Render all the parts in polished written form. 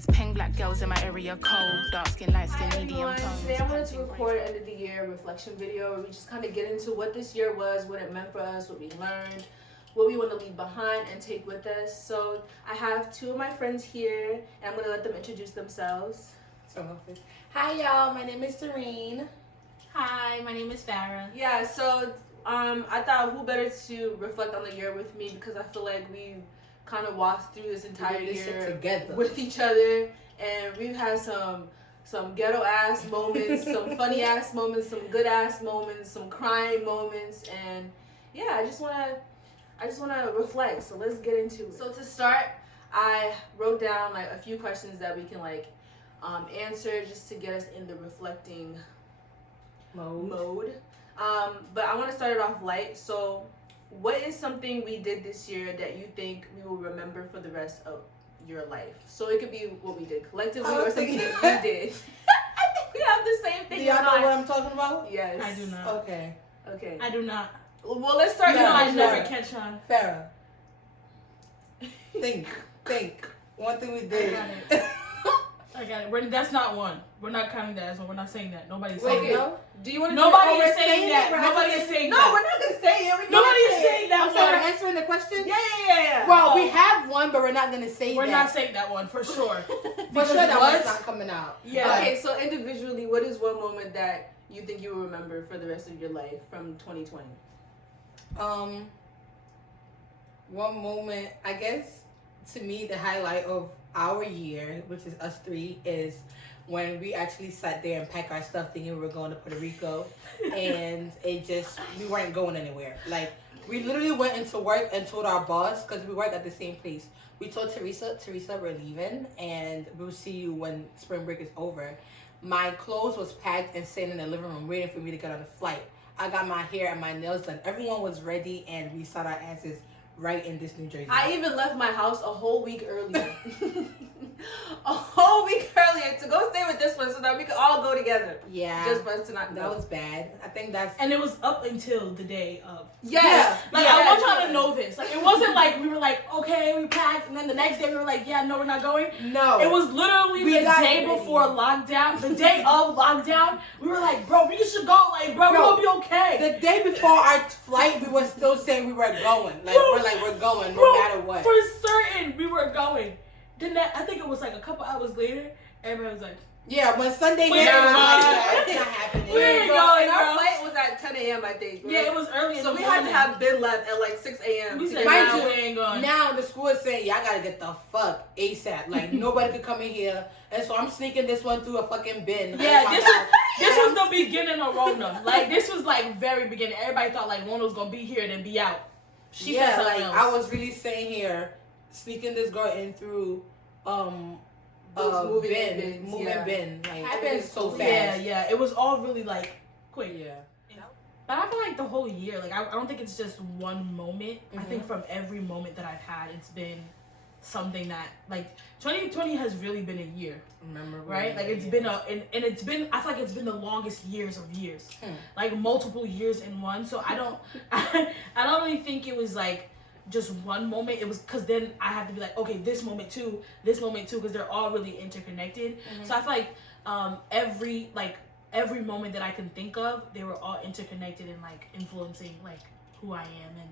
There's pink black girls in my area cold. Dark skin, light skin, medium tones. Today I wanted to record an end of the year reflection video where we just kind of get into what this year was, what it meant for us, what we learned, what we want to leave behind and take with us. So I have two of my friends here and I'm going to let them introduce themselves. Hi y'all, my name is Serene. Hi, my name is Farah. Yeah, so I thought who better to reflect on the year with me, because I feel like we kind of walked through this entire year together with each other, and we've had some ghetto ass moments, some funny ass moments, some good ass moments, some crying moments, and yeah, I just wanna reflect. So let's get into it. So to start, I wrote down like a few questions that we can answer just to get us in the reflecting mode. But I want to start it off light. So what is something we did this year that you think we will remember for the rest of your life? So it could be what we did collectively or something that you did. I think we have the same thing. Do y'all know what I'm talking about? Yes. I do not. Okay. I do not. Well, let's start. You know, I never catch on. Farah. Think. One thing we did. I got it. That's not one. We're not counting that as one. We're not saying that. Nobody's Wait, saying that. no? Do you want to? Nobody we're is saying that. it, Nobody is saying No, that. we're not gonna say it. Nobody is saying that I'm sorry, one. we're answering the question? Yeah. Well, we have one, but we're not going to say We're that. not saying that one for sure. For sure that one's not coming out. Yeah. Okay, so individually, what is one moment that you think you will remember for the rest of your life from 2020? One moment, I guess, to me, the highlight of our year, which is us three, is when we actually sat there and packed our stuff thinking we were going to Puerto Rico, and we weren't going anywhere. Like, we literally went into work and told our boss, because we work at the same place, we told Teresa, we're leaving, and we'll see you when spring break is over. My clothes was packed and sitting in the living room waiting for me to get on the flight. I got my hair and my nails done. Everyone was ready, and we sat our asses right in this New Jersey. I even left my house a whole week earlier. A whole week earlier to go stay with this one so that we could all go together. Yeah. Just for us to not go. That was bad. I think that's... And it was up until the day of. Yes. Like, I want y'all to know this. Like, it wasn't like we were like, okay, we packed, and then the next day we were like, yeah, no, we're not going. No. It was literally the day before lockdown, the day of lockdown. We were like, bro, we should go. Like, bro, we're going to be okay. The day before our flight, we were still saying we were going. Like, we're going no matter what. For certain, we were going. Then I think it was like a couple hours later, everybody was like, yeah, when Sunday hit, We're it was not like, it's not happening. We ain't Bro, going, and our bro. flight was at 10 a.m. I think. yeah, it was early in So the we morning. had to have been left at like 6 a.m. We to said, get Mind nah, you, we ain't going. now the school is saying, y'all gotta get the fuck ASAP. Like, nobody could come in here. And so I'm sneaking this one through a fucking bin. Yeah, this was the beginning of Rona. Like, this was like very beginning. Everybody thought like Rona was gonna be here and then be out. She said something else. I was really sitting here sneaking this girl in through those moving bin. bins. Like, Happened so fast. Yeah. It was all really like quick. Yeah. But I feel like the whole year, like I don't think it's just one moment. I think from every moment that I've had, it's been something that like 2020 has really been a year. Right? Like it's been and it's been, I feel like it's been the longest years of years. Like multiple years in one. So I don't really think it was like just one moment. It was because then I have to be like, okay, this moment too, because they're all really interconnected. So I feel like every moment that I can think of, they were all interconnected and like influencing like who I am, and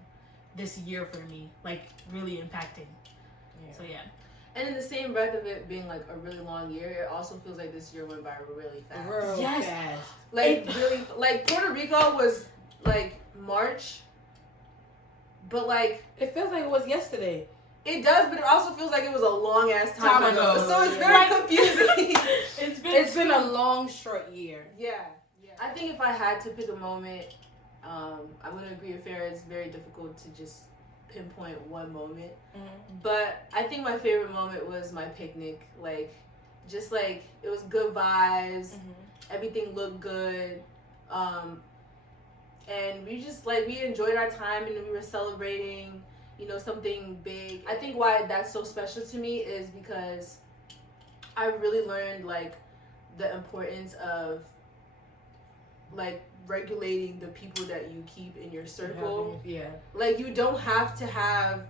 this year for me like really impacting. So yeah. And in the same breath of it being like a really long year, it also feels like this year went by really fast. Real Yes. fast. Like really, like Puerto Rico was like March, but like It feels like it was yesterday. it does, but it also feels like it was a long ass time ago. ago. So it's Yeah. very confusing. It's been a long, short year. Yeah. I think if I had to pick a moment, I'm gonna agree with Farah. It's very difficult to just pinpoint one moment, but I think my favorite moment was my picnic. Like, just like it was good vibes. Everything looked good, and we just like we enjoyed our time and we were celebrating, something big. I think why that's so special to me is because I really learned like the importance of like regulating the people that you keep in your circle. Yeah. Like, you don't have to have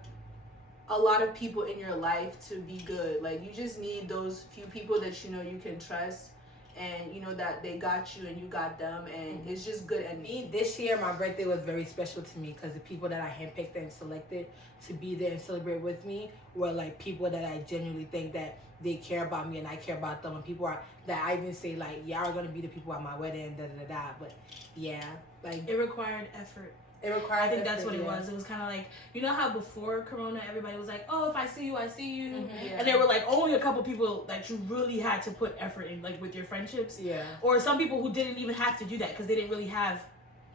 a lot of people in your life to be good. Like, you just need those few people that you know you can trust, and you know that they got you and you got them, and it's just good. And me, this year, my birthday was very special to me because the people that I handpicked and selected to be there and celebrate with me were like people that I genuinely think that they care about me and I care about them, and people are that I even say like, y'all are gonna be the people at my wedding, da da da. But yeah, like it required effort. it required. I think that's what it was. It was kind of like, you know how before Corona, everybody was like, oh, if I see you, I see you. Mm-hmm. And there were like only a couple people that you really had to put effort in, like with your friendships. Yeah. Or some people who didn't even have to do that because they didn't really have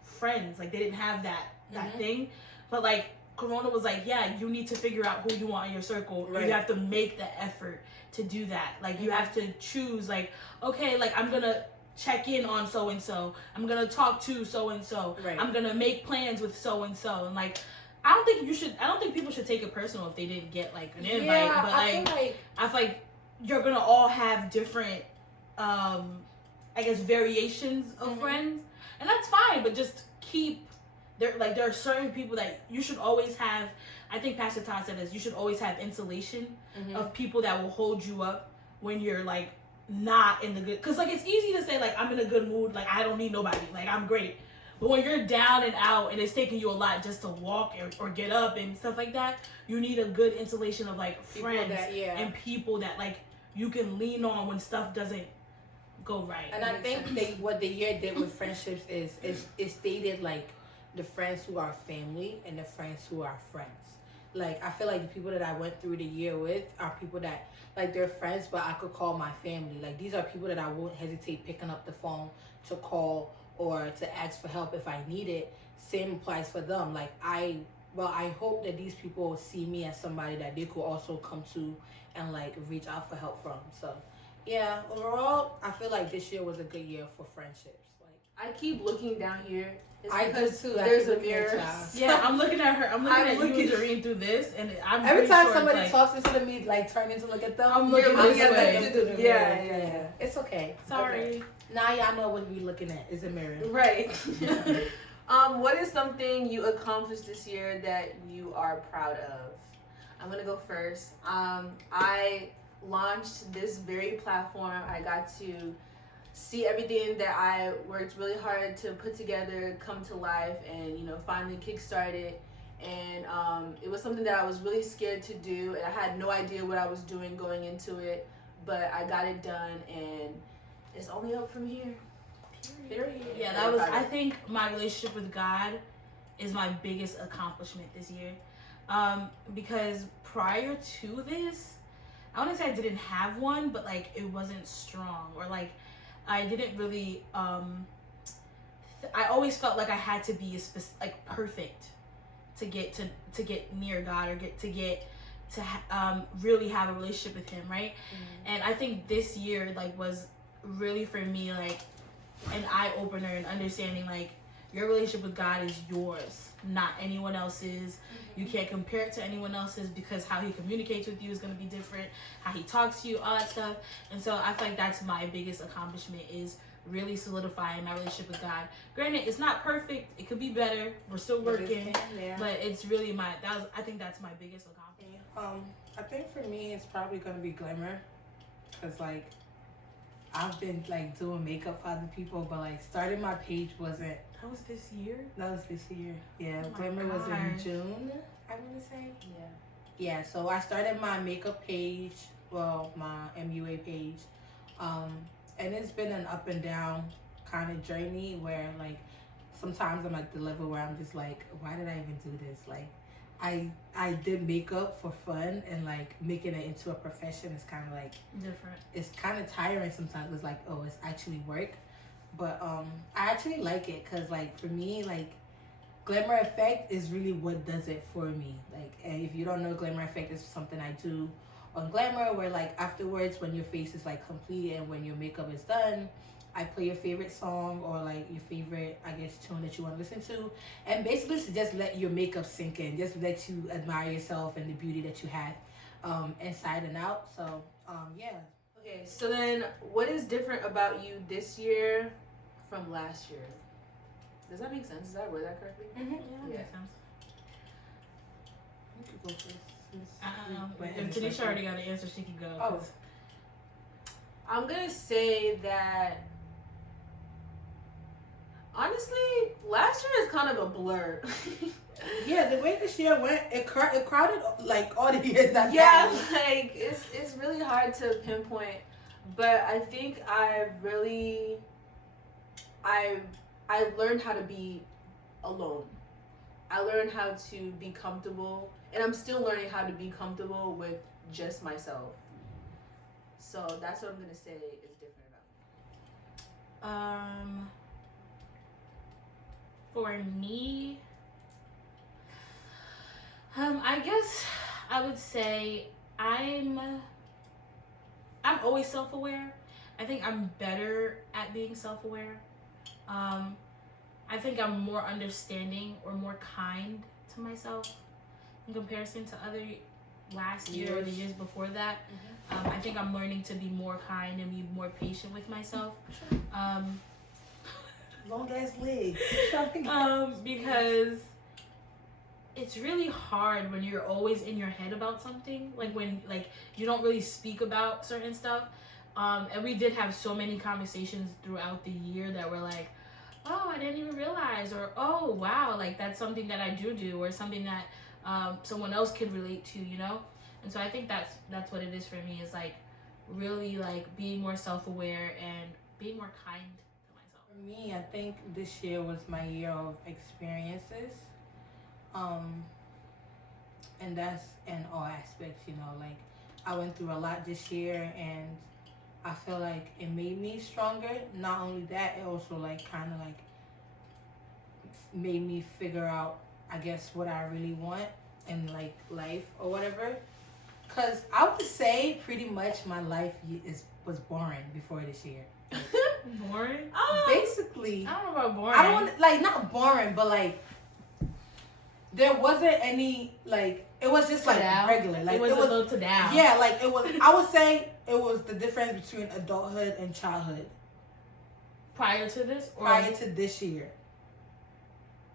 friends. Like they didn't have that thing. But like Corona was like, yeah, you need to figure out who you want in your circle. Right. You have to make the effort to do that. Like you have to choose like, okay, like I'm going to check in on so and so. I'm gonna talk to so and so. I'm gonna make plans with so and so. And like, I don't think people should take it personal if they didn't get like an invite. Yeah, but I feel like you're gonna all have different, I guess, variations of friends, and that's fine. But just keep there. Like there are certain people that you should always have. I think Pastor Todd said this. You should always have insulation of people that will hold you up when you're like not in the good, because like it's easy to say like I'm in a good mood, like I don't need nobody, like I'm great. But when you're down and out and it's taking you a lot just to walk or get up and stuff like that, you need a good insulation of like friends and people that like you can lean on when stuff doesn't go right. And I think what the year did with friendships is it stated like the friends who are family and the friends who are friends. Like I feel like the people that I went through the year with are people that like they're friends, but I could call my family. Like these are people that I won't hesitate picking up the phone to call or to ask for help if I need it. Same applies for them. Like I hope that these people see me as somebody that they could also come to and like reach out for help from. So yeah, overall, I feel like this year was a good year for friendships. Like I keep looking down here. I do too. There's a mirror. Yeah, I'm looking at her. I'm looking at you reading through this, and I'm every time sure somebody like, talks instead of me, like turning to look at them, I'm looking this way. Yeah. It's okay. Sorry. Okay. Now y'all know what we're looking at. It's a mirror. Right. What is something you accomplished this year that you are proud of? I'm gonna go first. I launched this very platform. I got to see everything that I worked really hard to put together come to life, and finally kickstarted. And it was something that I was really scared to do, and I had no idea what I was doing going into it, but I got it done, and it's only up from here. Period. Yeah, that was, I think my relationship with God is my biggest accomplishment this year. Because prior to this, I wouldn't say I didn't have one, but like it wasn't strong, or like I didn't really, I always felt like I had to be perfect to get near God, or really have a relationship with Him, right? Mm-hmm. And I think this year was really for me like an eye opener and understanding like your relationship with God is yours, not anyone else's. Mm-hmm. You can't compare it to anyone else's because how He communicates with you is going to be different, how He talks to you, all that stuff. And so I feel like that's my biggest accomplishment, is really solidifying my relationship with God. Granted, it's not perfect. It could be better. We're still working. But it's really I think that's my biggest accomplishment. I think for me it's probably going to be Glamour, because like I've been like doing makeup for other people, but like starting my page wasn't. That was this year? That was this year. Yeah, oh Glamour was in June, I want to say. Yeah. Yeah, so I started my makeup page, well, my MUA page, and it's been an up and down kind of journey where like sometimes I'm at the level where I'm just like, why did I even do this? Like I did makeup for fun, and like making it into a profession is kind of like different. It's kind of tiring sometimes. It's like, oh, it's actually work. But I actually like it because like for me, like Glamour Effect is really what does it for me. Like, and if you don't know, Glamour Effect is something I do on Glamour, where like afterwards when your face is like complete and when your makeup is done, I play your favorite song or like your favorite, I guess, tune that you want to listen to, and basically to just let your makeup sink in, just let you admire yourself and the beauty that you have inside and out. So yeah. Okay, so then what is different about you this year from last year? Does that make sense? Did I word that correctly? Mm-hmm. Yeah, that makes sense. You could go first. If Tanisha already got an answer, she can go. Oh. I'm gonna say that honestly, last year is kind of a blur. Yeah, the way this year went, it crowded like all the years that Yeah, passed. like it's really hard to pinpoint, but I think I learned how to be alone. I learned how to be comfortable, and I'm still learning how to be comfortable with just myself. So that's what I'm gonna say is different about me. For me, I guess I would say I'm always self-aware. I think I'm better at being self-aware. I think I'm more understanding or more kind to myself in comparison to other last year or the years before that. I think I'm learning to be more kind and be more patient with myself. Long ass legs. Because it's really hard when you're always in your head about something, like when you don't really speak about certain stuff. And we did have so many conversations throughout the year that were like, oh, I didn't even realize, or oh wow, like that's something that I do, or something that someone else could relate to, you know. And so I think that's what it is for me, is like really like being more self-aware and being more kind to myself. For me, I think this year was my year of experiences. And that's in all aspects, you know, like I went through a lot this year, and I feel like it made me stronger. Not only that, it also like kind of like made me figure out, I guess, what I really want in like life or whatever. Cause I would say pretty much my life was boring before this year. Boring? Basically, I don't know about boring. I don't want, like, not boring, but like there wasn't any, like, it was just like regular. Like it was a little to down. Yeah, like it was. I would say it was the difference between adulthood and childhood. Prior to this, or prior to this year.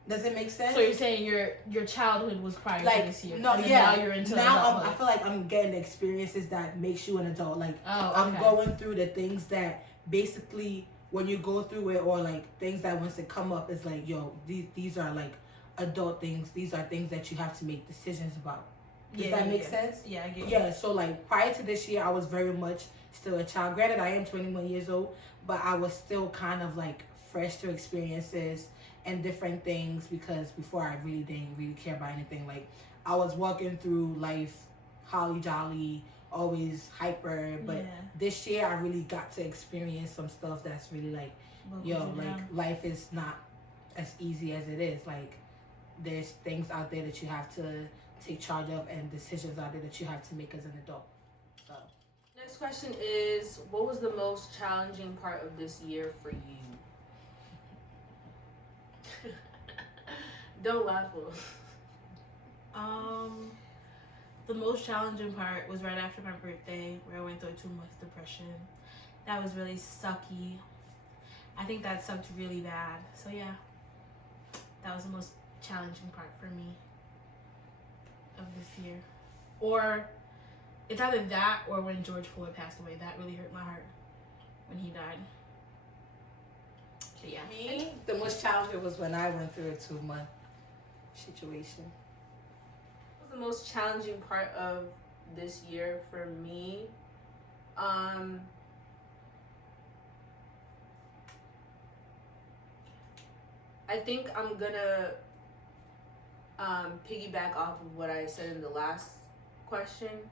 Does it make sense? So you're saying your childhood was prior to this year? No, and then yeah. Now you're into now I feel like I'm getting experiences that makes you an adult. Like I'm going through the things that basically when you go through it, or like things that once it come up, it's like, yo, these are like adult things. These are things that you have to make decisions about. Does that make sense? Yeah, I get it. Yeah, so like prior to this year, I was very much still a child. Granted, I am 21 years old, but I was still kind of like fresh to experiences and different things, because before I really didn't really care about anything. Like I was walking through life holly jolly, always hyper, but this year I really got to experience some stuff that's really like, life is not as easy as it is. Like there's things out there that you have to take charge of, and decisions out there that you have to make as an adult. So next question is, what was the most challenging part of this year for you? Don't laugh. The most challenging part was right after my birthday, where I went through 2 months depression. That was really sucky. I think that sucked really bad. So yeah, that was the most challenging part for me of this year. Or it's either that or when George Floyd passed away. That really hurt my heart when he died. But yeah. Me, the most challenging was when I went through a 2-month situation. What was the most challenging part of this year for me? I think I'm gonna piggyback off of what I said in the last question.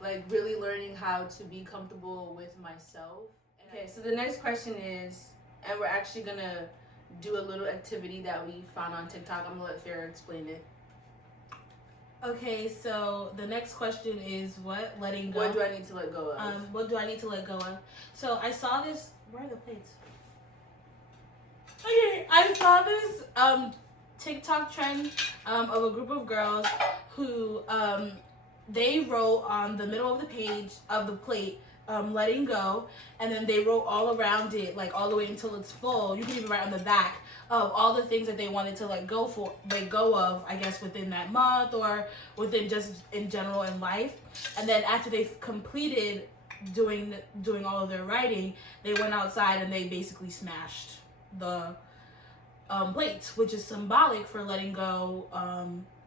Like really learning how to be comfortable with myself. Okay, so the next question is, and we're actually gonna do a little activity that we found on TikTok. I'm gonna let Farrah explain it. Okay, so the next question is what? Letting go. What do I need to let go of? What do I need to let go of? So I saw this. Where are the plates? Okay, I saw this TikTok trend of a group of girls who they wrote on the middle of the page of the plate letting go, and then they wrote all around it, like all the way until it's full. You can even write on the back of all the things that they wanted to let go of, I guess, within that month or within just in general in life. And then after they've completed doing all of their writing, they went outside and they basically smashed the plates, which is symbolic for letting go,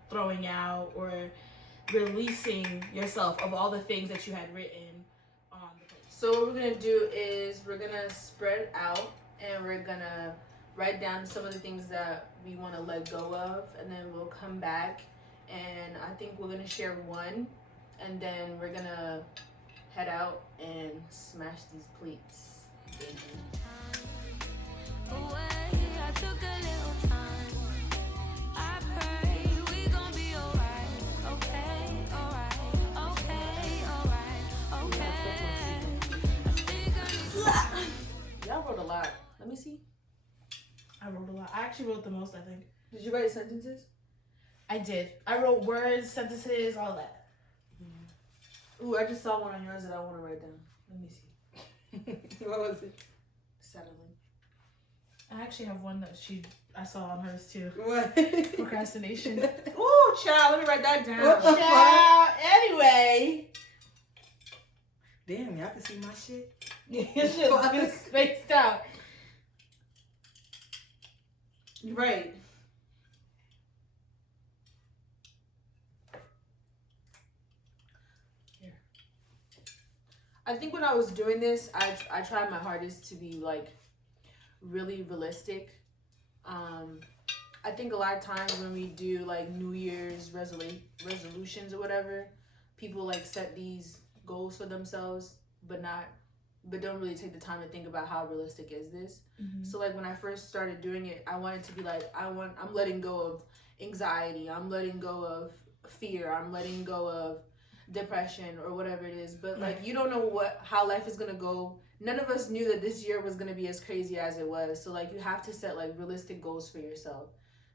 throwing out, or releasing yourself of all the things that you had written on the plate. So what we're gonna do is we're gonna spread out and we're gonna write down some of the things that we want to let go of, and then we'll come back and I think we're gonna share one, and then we're gonna head out and smash these plates. I took a little time. I pray we gon' be alright. Okay, alright. Okay, alright. Okay. I think I need Y'all wrote a lot. Let me see. I wrote a lot. I actually wrote the most, I think. Did you write sentences? I did. I wrote words, sentences, all that. Ooh, I just saw one on yours that I want to write down. Let me see. What was it? Settling. I actually have one that I saw on hers too. What? Procrastination. Ooh, child, let me write that down. What the fuck? Child, anyway. Damn, y'all can see my shit. Your shit is spaced out. Right. Here. I think when I was doing this, I tried my hardest to be like really realistic. I think a lot of times when we do like New Year's resolutions or whatever, people like set these goals for themselves, but don't really take the time to think about how realistic is this. Mm-hmm. So like when I first started doing it, I wanted to be like, I'm letting go of anxiety, I'm letting go of fear, I'm letting go of depression or whatever it is. But like you don't know how life is gonna go. None of us knew that this year was gonna be as crazy as it was. So like you have to set like realistic goals for yourself.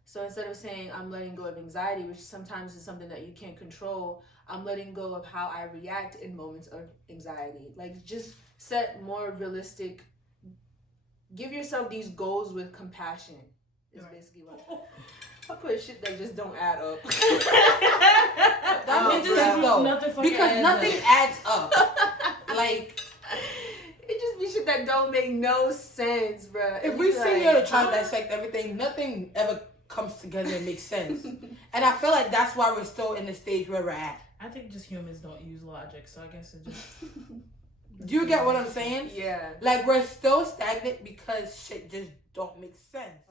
So instead of saying I'm letting go of anxiety, which sometimes is something that you can't control, I'm letting go of how I react in moments of anxiety. Like just set more realistic, give yourself these goals with compassion is basically what I put shit that just don't add up. That makes sense though. Nothing adds up. Like, it just be shit that don't make no sense, bruh. if we sit here to try to dissect everything, nothing ever comes together and makes sense. And I feel like that's why we're still in the stage where we're at. I think just humans don't use logic, so I guess it just... Do you get what I'm saying? Yeah. Like, we're still stagnant because shit just don't make sense.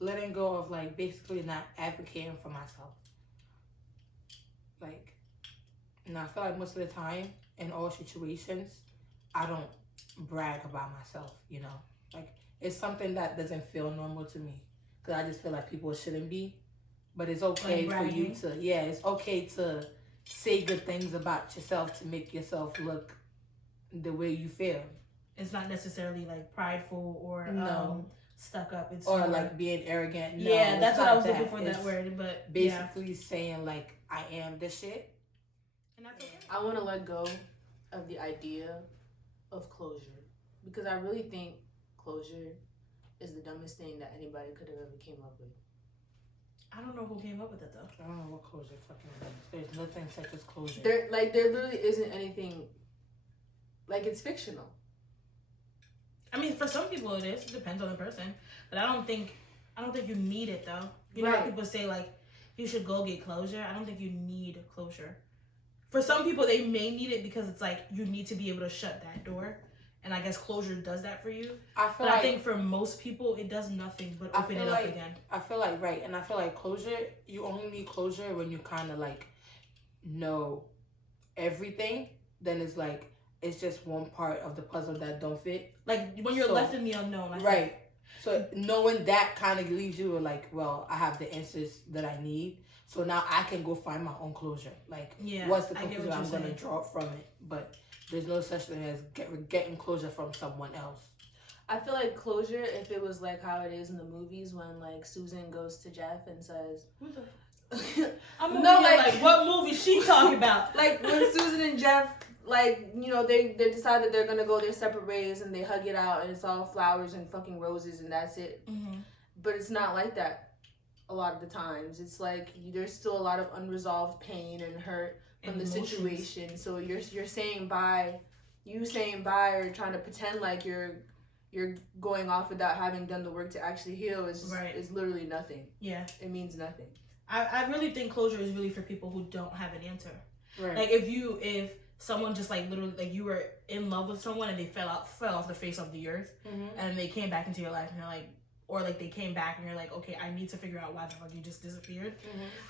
Letting go of, like, basically not advocating for myself. Like, and I feel like most of the time, in all situations, I don't brag about myself, you know? Like, it's something that doesn't feel normal to me. Because I just feel like people shouldn't be. But it's okay for you to, it's okay to say good things about yourself to make yourself look the way you feel. It's not necessarily like prideful or stuck up. It's or more, like being arrogant. No, yeah, that's what I was looking for, it's that word. But basically saying like I am this shit. And that's okay. I want to let go of the idea of closure, because I really think closure is the dumbest thing that anybody could have ever came up with. I don't know who came up with it though. I don't know what closure fucking is. There's nothing such as closure. There literally isn't anything. Like, it's fictional. I mean, for some people it is. It depends on the person. But I don't think you need it though. You know how people say like you should go get closure? I don't think you need closure. For some people they may need it because it's like you need to be able to shut that door. And I guess closure does that for you. I think for most people it does nothing but open it up again. I feel like and I feel like closure, you only need closure when you kind of like know everything. Then it's like it's just one part of the puzzle that don't fit. Like when you're left in the unknown. Right. So knowing that kind of leaves you like, well, I have the answers that I need. So now I can go find my own closure. Like, what's the conclusion I'm going to draw from it? But there's no such thing as getting closure from someone else. I feel like closure, if it was like how it is in the movies when like Susan goes to Jeff and says, "Who the?" I'm like what movie she talking about? Like when Susan and Jeff like, you know, they decided they're gonna go their separate ways and they hug it out and it's all flowers and fucking roses and that's it. Mm-hmm. But it's not like that a lot of the times. It's like there's still a lot of unresolved pain and hurt from the situation. So you're saying bye, or trying to pretend like you're going off without having done the work to actually heal is literally nothing. Yeah. It means nothing. I really think closure is really for people who don't have an answer. Right. Like if someone just like literally like you were in love with someone and they fell off the face of the earth, and they came back into your life and you're like, or like they came back and you're like, okay, I need to figure out why the fuck you just disappeared.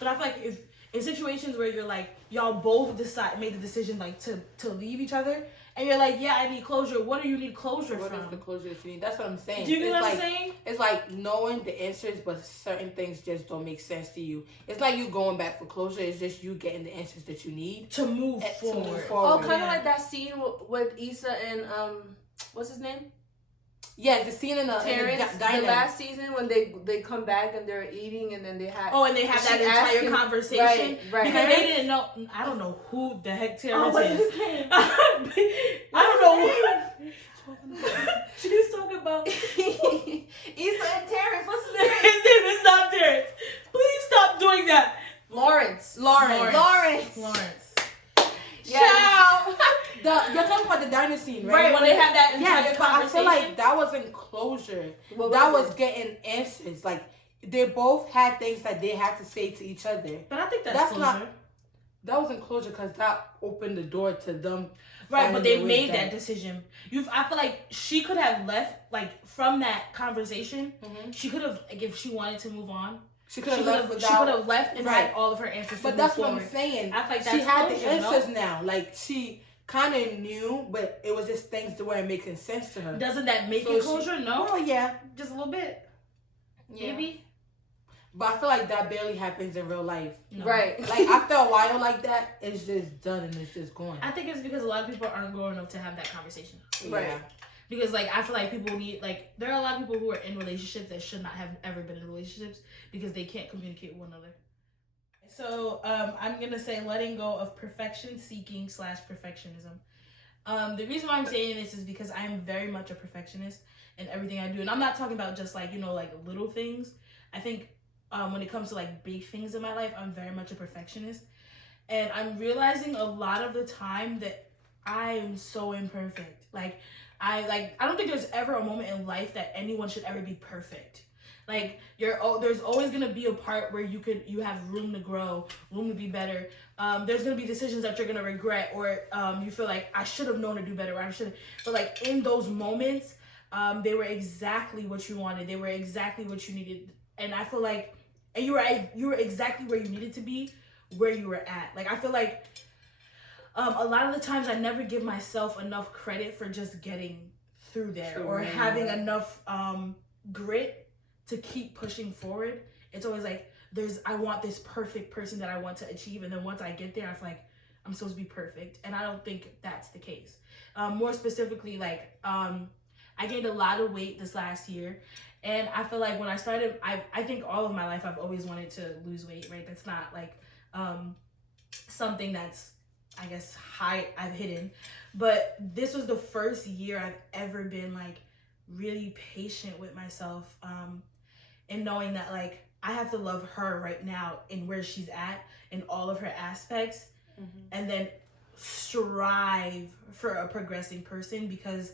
But I feel like if in situations where you're like y'all both made the decision like to leave each other and you're like, yeah, I need closure. What do you need closure What from? is the closure that you need? That's what I'm saying. Do you get what I'm like, saying? It's like knowing the answers, but certain things just don't make sense to you. It's like you going back for closure. It's just you getting the answers that you need To move forward. Oh, kind of like that scene with Issa and what's his name? Yeah, the scene in the the last season when they come back and they're eating and then they have and they have that entire conversation right. because they didn't know. I don't know who the heck Terrence what's is. his name? I don't know. She's talking about Issa and Terrence. What's his name? his name is not Terrence. Please stop doing that. Lawrence. Yeah. You're talking about the diner scene, right? Right, when they have that entire Yes, but I feel conversation. like that wasn't closure. That was getting answers. Like, they both had things that they had to say to each other. But I think that's closure. That wasn't closure because that opened the door to them. Right, but they made that decision. I feel like she could have left, like, from that conversation. She could have, like, if she wanted to move on. She could have left and had all of her answers. But that's what I'm saying. I feel like she had closure, the answers now. Like, she kind of knew, but it was just things that weren't making sense to her. Doesn't that make it closure? No. Oh yeah, just a little bit. Yeah. Maybe. But I feel like that barely happens in real life. No. Right. Like, after a while like that, it's just done and it's just gone. I think it's because a lot of people aren't growing up to have that conversation. Right. Yeah. Because, like, I feel like people need, like, there are a lot of people who are in relationships that should not have ever been in relationships because they can't communicate with one another. So, I'm going to say letting go of perfection seeking / perfectionism. The reason why I'm saying this is because I'm very much a perfectionist in everything I do. And I'm not talking about just, like, you know, like, little things. I think when it comes to, like, big things in my life, I'm very much a perfectionist. And I'm realizing a lot of the time that I am so imperfect. I don't think there's ever a moment in life that anyone should ever be perfect. Like, there's always gonna be a part where you have room to grow, room to be better. There's gonna be decisions that you're gonna regret, or you feel like I should have known to do better, or I should. But like in those moments, they were exactly what you wanted. They were exactly what you needed, and I feel like, and you were exactly where you needed to be, where you were at. Like, I feel like. A lot of the times I never give myself enough credit for just getting through there or having enough grit to keep pushing forward. It's always like I want this perfect person that I want to achieve, and then once I get there, I feel like I'm supposed to be perfect, and I don't think that's the case. More specifically, like I gained a lot of weight this last year, and I feel like when I started, I think all of my life I've always wanted to lose weight, right? That's not like something that's, I guess, I've hidden, but this was the first year I've ever been like really patient with myself, and knowing that like I have to love her right now in where she's at in all of her aspects, and then strive for a progressing person, because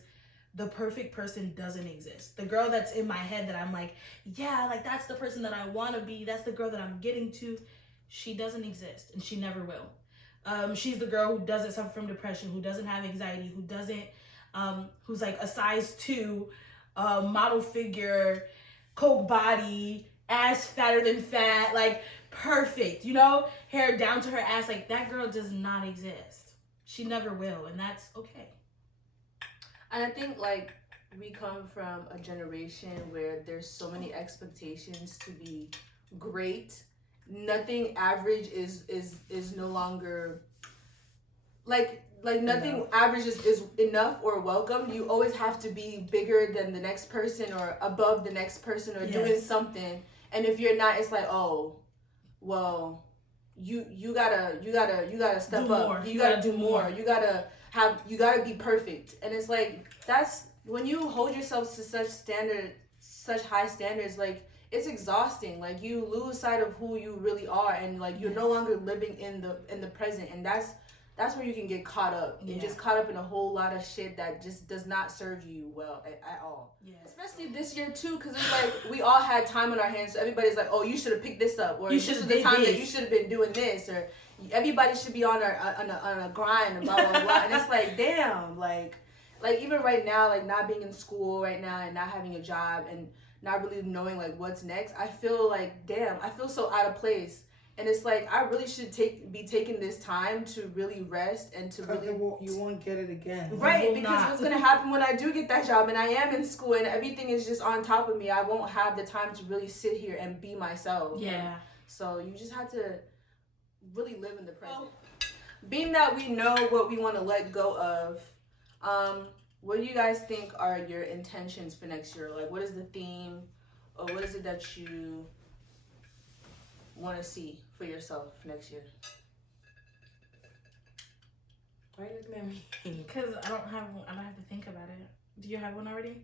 the perfect person doesn't exist. The girl that's in my head that I'm like, yeah, like that's the person that I want to be, that's the girl that I'm getting to, she doesn't exist, and she never will. She's the girl who doesn't suffer from depression, who doesn't have anxiety, who doesn't, who's like a size 2, model figure, coke body, ass fatter than fat, like perfect, you know, hair down to her ass. Like, that girl does not exist. She never will, and that's okay. And I think like we come from a generation where there's so many expectations to be great. Nothing average is no longer like nothing average is enough or welcome. You always have to be bigger than the next person or above the next person or doing something. And if you're not, it's like, oh, well, you gotta step Do up. more. You gotta do more. You gotta be perfect. And it's like, that's when you hold yourself to such high standards, like, it's exhausting. Like, you lose sight of who you really are, and like, you're no longer living in the present, and that's where you can get caught up and just caught up in a whole lot of shit that just does not serve you well at all. Yeah. Especially this year too, because it's like we all had time on our hands, so everybody's like, oh, you should have picked this up, or this was the time that you should have been doing this, or everybody should be on a grind and blah blah blah. And it's like, damn, like even right now, like not being in school right now and not having a job and not really knowing like what's next, I feel like, damn, I feel so out of place. And it's like, I really should be taking this time to really rest and to really... You won't get it again. Right, because what's going to happen when I do get that job and I am in school and everything is just on top of me, I won't have the time to really sit here and be myself. Yeah. So you just have to really live in the present. Being that we know what we want to let go of, what do you guys think are your intentions for next year? Like, what is the theme, or what is it that you want to see for yourself next year? Why are you looking at me? Because I don't have to think about it. Do you have one already?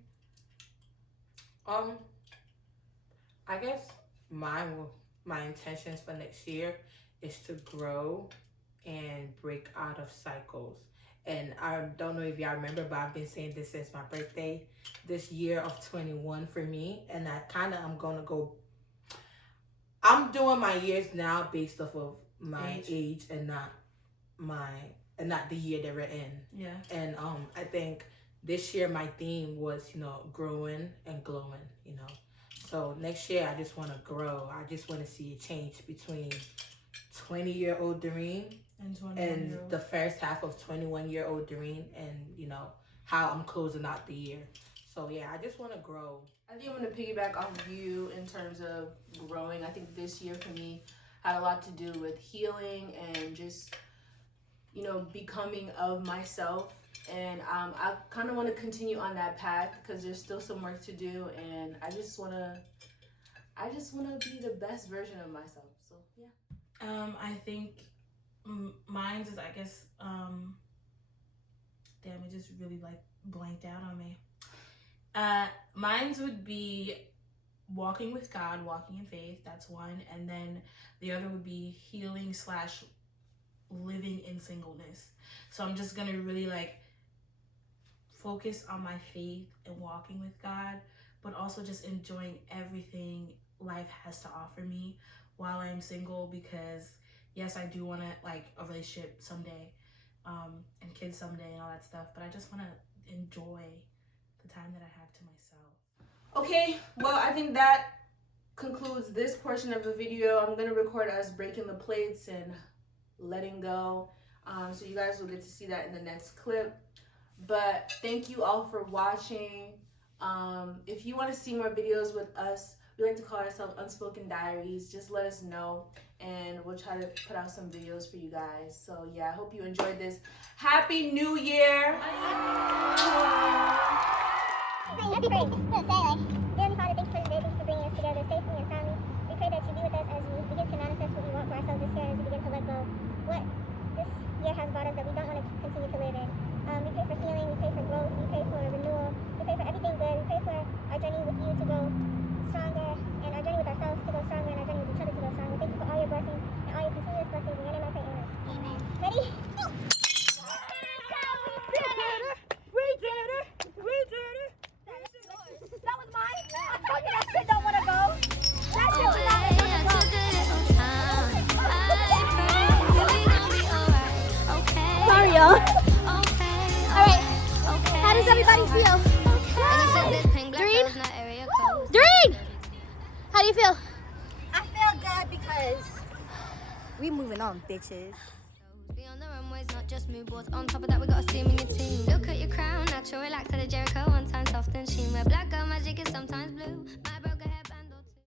I guess my intentions for next year is to grow and break out of cycles. And I don't know if y'all remember, but I've been saying this since my birthday. This year of 21 for me, and I'm doing my years now based off of my age and not the year that we're in. Yeah. And I think this year my theme was, growing and glowing, So next year I just want to grow. I just want to see a change between 20-year-old Doreen and the first half of 21-year-old Doreen, and how I'm closing out the year. So yeah, I just want to grow. I think I'm going to piggyback off of you in terms of growing. I think this year for me had a lot to do with healing and just, becoming of myself. And I kind of want to continue on that path because there's still some work to do. And I just want to be the best version of myself. So, yeah. I think mine's is, I guess, damn, it just really blanked out on me. Mine's would be walking with God, walking in faith. That's one. And then the other would be healing / living in singleness. So I'm just going to really focus on my faith and walking with God, but also just enjoying everything life has to offer me while I'm single, because yes, I do want a relationship someday, and kids someday and all that stuff, but I just want to enjoy the time that I have to myself. Okay, well, I think that concludes this portion of the video. I'm going to record us breaking the plates and letting go. So you guys will get to see that in the next clip. But thank you all for watching. If you want to see more videos with us, we like to call ourselves Unspoken Diaries. Just let us know and we'll try to put out some videos for you guys. So yeah, I hope you enjoyed this. Happy New Year! Let's pray. We'll say, Heavenly Father, thank you for this day. Thank you for bringing us together safely and soundly. We pray that you be with us as we begin to manifest what we want for ourselves this year, as we begin to let go what this year has brought us that we don't want to continue to live in. We pray for healing. We pray for growth. We pray for renewal. We pray for everything good. We pray for our journey with you to go stronger, and our journey with ourselves to go stronger, and our journey with each other to go stronger. Thank you for all your blessings and all your continuous blessings. In your name I pray, amen. Amen. Ready? We did it! That was mine? I told you that shit don't want to go. That shit was not going to go. Sorry, y'all. Alright. How does everybody feel? Doreen! How do you feel? I feel good because we moving on, bitches. Be on the runways, not just mood boards. On top of that, we got a steam in your team. Look at your crown, natural, relax,